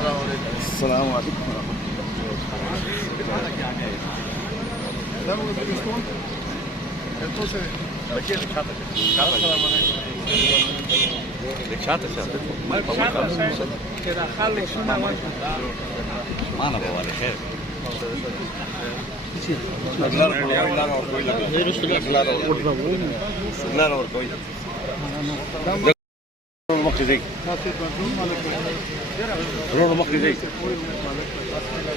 السلام عليكم ورحمة الله. مخي زي رونو مخي زي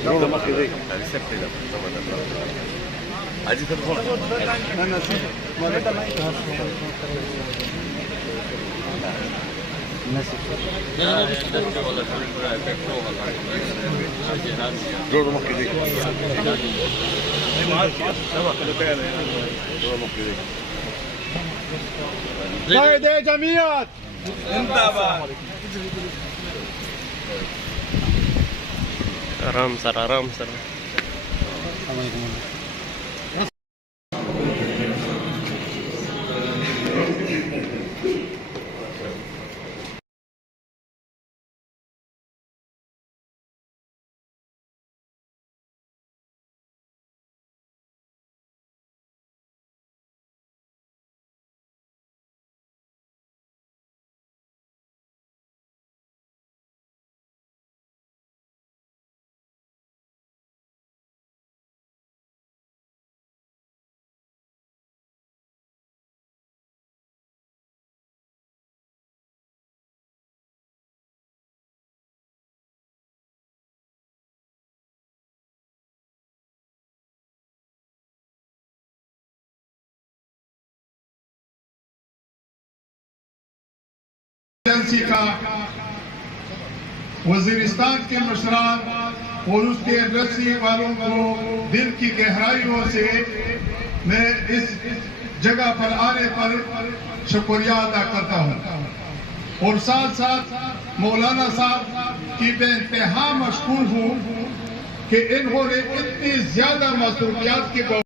رونو مخي زي عايزين تليفون انا رونو مخي زي رونو مخي زي قائد جمعيات आराम sir agency का वजीरिस्तान के मशरान और उसके इंडस्ट्री वालों को दिल की गहराइयों से मैं इस जगह पर आने पर शुक्रिया अदा करता हूँ और साथ साथ मौलाना साहब की बेइंतहा मशकूर हूँ कि इन्होंने इतनी ज्यादा मसरूफियात के